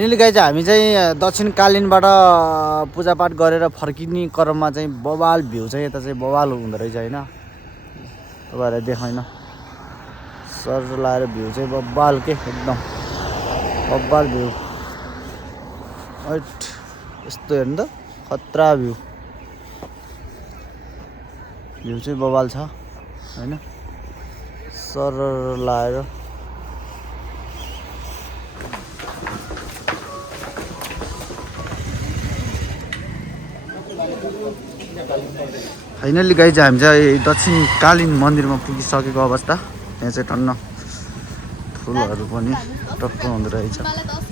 यिनीले गाई चाहिँ हामी चाहिँ दक्षिणकालीनबाट पूजापाठ गरेर फर्किने क्रममा चाहिँ बवाल भ्यू चाहिँ यता चाहिँ बवाल हुँदो रहेछ होइन तपाईँहरूलाई देखाइन सर लाएर भ्यू चाहिँ बवाल के एकदम बवाल भ्यू यस्तो हेर्नु त खतरा भ्यू चाहिँ बवाल छ होइन सर लाएर फाइनली गाई चाहिँ हामी चाहिँ दक्षिणकालीन मन्दिरमा पुगिसकेको अवस्था यहाँ चाहिँ टन्न फुलहरू पनि टक्क हुँदो रहेछ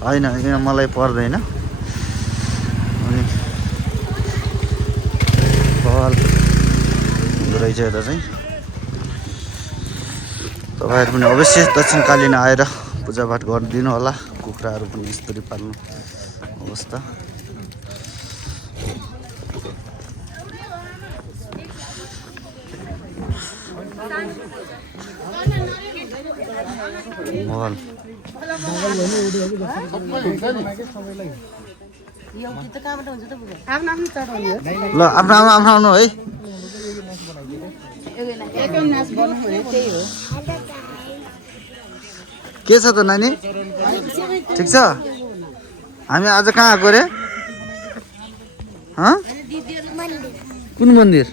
होइन यहाँ मलाई पर्दैन अनि बवाल हुँदो रहेछ यता चाहिँ तपाईँहरू पनि अवश्य दक्षिणकालीन आएर पूजापाठ गरिदिनु होला कुखुराहरू पनि यसरी पाल्नु अवस्था मोबाइल ल आफ्नो आउनु है के छ त नानी ठिक छ हामी आज कहाँ आएको रे कुन मन्दिर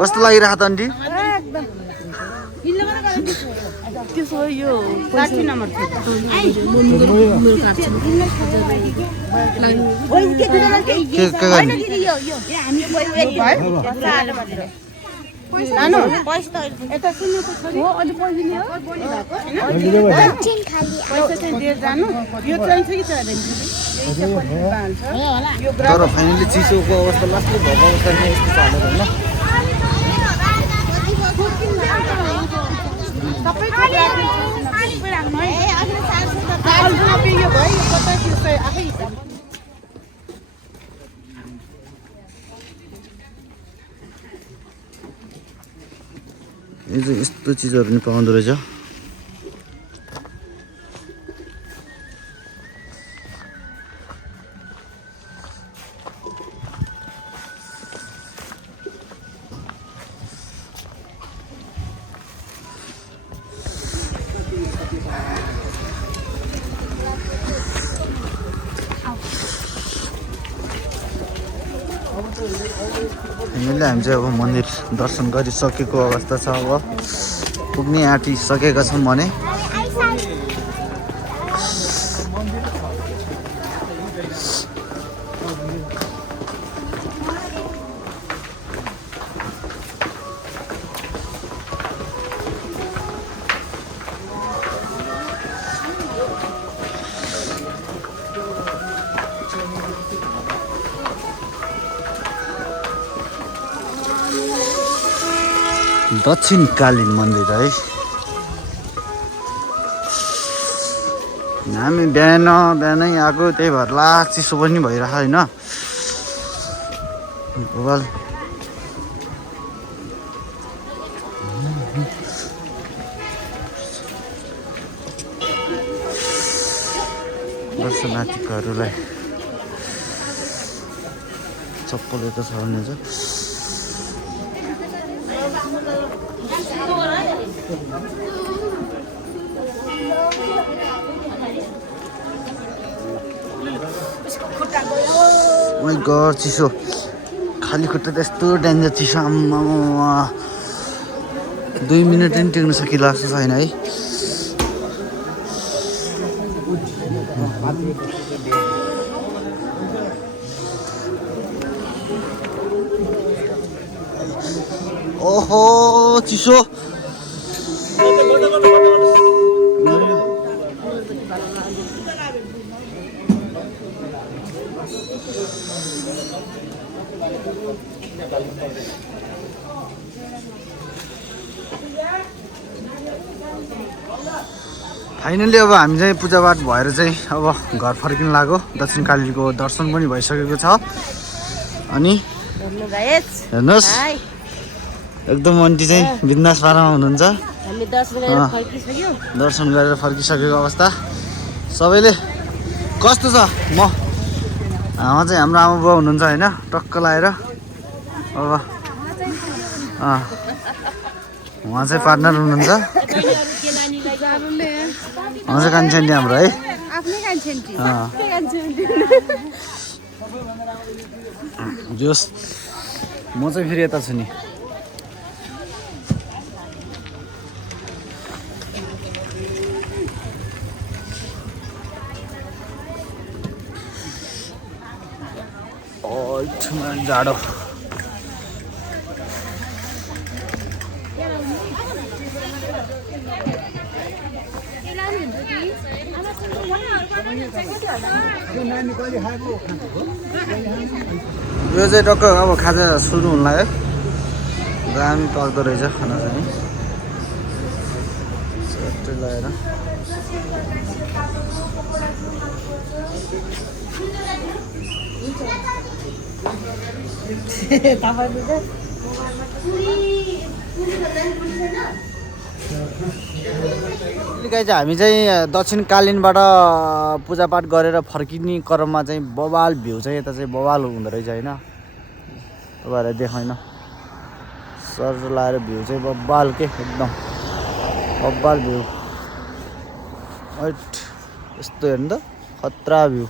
कस्तो लागिरहेको त आन्टी तर फाइनली चिसोको अवस्था लास्टको भएको अवस्थामा यस्तो छ होइन यो चाहिँ यस्तो चिजहरू नि पाउँदो रहेछ हामीले हामी चाहिँ अब मन्दिर दर्शन गरिसकेको अवस्था छ अब पुग्ने आँटिसकेका छौँ भने दक्षिणकालीन मन्दिर है हामी बिहानै आएको त्यही भएर ला चिसो पनि भइरहेको होइन भोगाल दर्शनार्थीहरूलाई चप्पल यता छर्ने छ गड चिसो खाली खुट्टा त यस्तो डेन्जर चिसो आम्मा 2 मिनट पनि टिक्न सकिला जस्तो छैन है ओहो चिसो फाइनली अब हामी चाहिँ पूजापाठ भएर चाहिँ अब घर फर्किन लाग्यो दक्षिणकालीको दर्शन पनि भइसकेको छ अनि हेर्नुहोस् एकदम आन्टी चाहिँ बिन्दास पारामा हुनुहुन्छ। हामी दर्शन गरेर फर्किसकेको अवस्था। सबैले कस्तो छ उहाँ चाहिँ हाम्रो आमा बुवा हुनुहुन्छ होइन, टक्क लाएर। अब उहाँ चाहिँ पार्टनर हुनुहुन्छ। उहाँ चाहिँ कान्छेन्टी हाम्रो है। जोस् म चाहिँ फेरि यता छु नि। जाडो यो चाहिँ टक्क अब खाजा सुरु हुन लाग्यो। दामी पाक्दो रहेछ खाना चाहिँ चट्टै लगाएर। हामी चाहिँ दक्षिणकालीनबाट पूजापाठ गरेर फर्किने क्रममा चाहिँ बवाल भ्यू चाहिँ यता चाहिँ बवाल हुँदो रहेछ होइन। तपाईँहरूलाई देखाइन सर लाएर भ्यू चाहिँ बब्बाल के एकदम बब्बाल भ्यू। यस्तो हेर्नु त खतरा भ्यू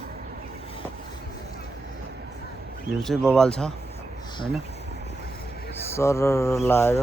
चाहिँ बवाल छ होइन। सर लाएर